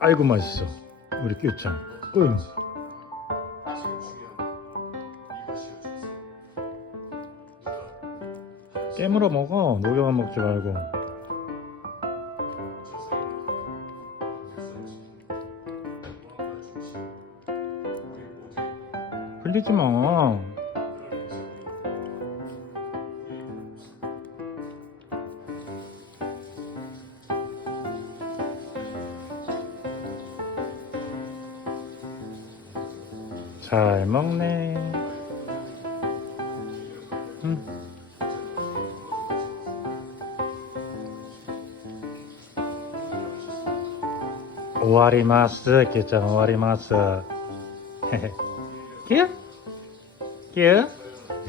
아이고 맛있어. 우리 끼우짱. 어이. 깨물어 먹어. 녹여만 먹지 말고. 흘리지 마. 잘 먹네. 응. 오와리마스, 개짱 오와리마스. 큐? 큐?